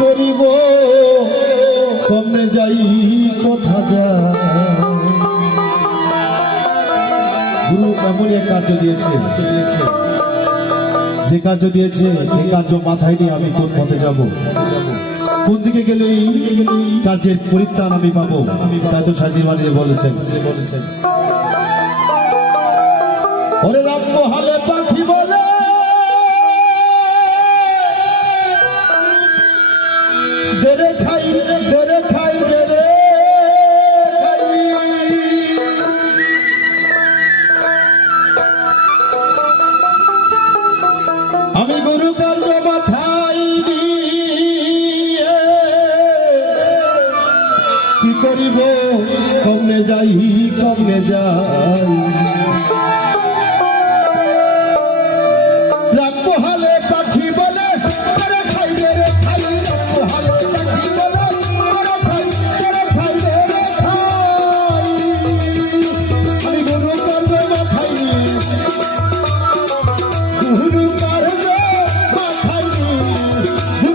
করিব কমে যাই কোথা যা গুরু এমনই এক কার্য দিয়েছে যে কার্য দিয়েছে এই কার্য মাথায় নিয়ে আমি কোন পথে যাব কোন দিকে গেলে এই কার্যের পরিত্রাণ আমি পাবো তাই তো সাজি বানিয়ে বলেছেন ওরে রাম হালে পাখি বলে দেরে খাই দেরে খাই দেরে আমি গুরু কার্য মাথায় নিয়ে কি করিব কমনে যাই রাখবো হালে পাখি বলে দেরে খাই দেরে খাই রাখবো হালে পাখি বলে দেরে খাই দেরে খাই আমি গুরু কার্য মাথায় নিয়ে গুরু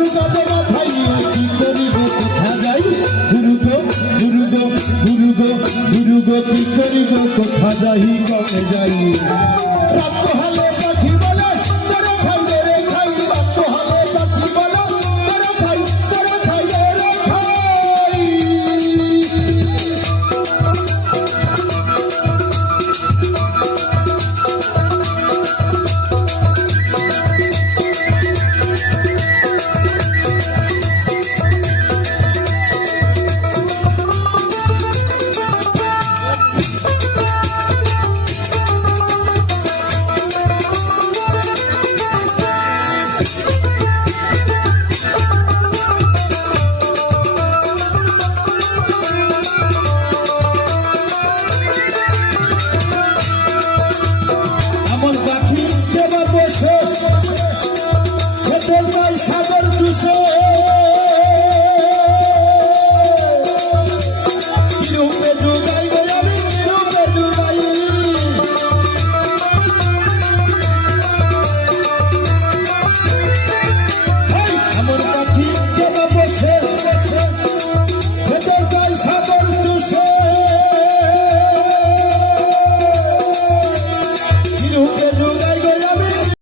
কার্য মাথায় নিয়ে কি করিব কোথা যাই গুরু গো কি করিব কোথা যাই কমে যাই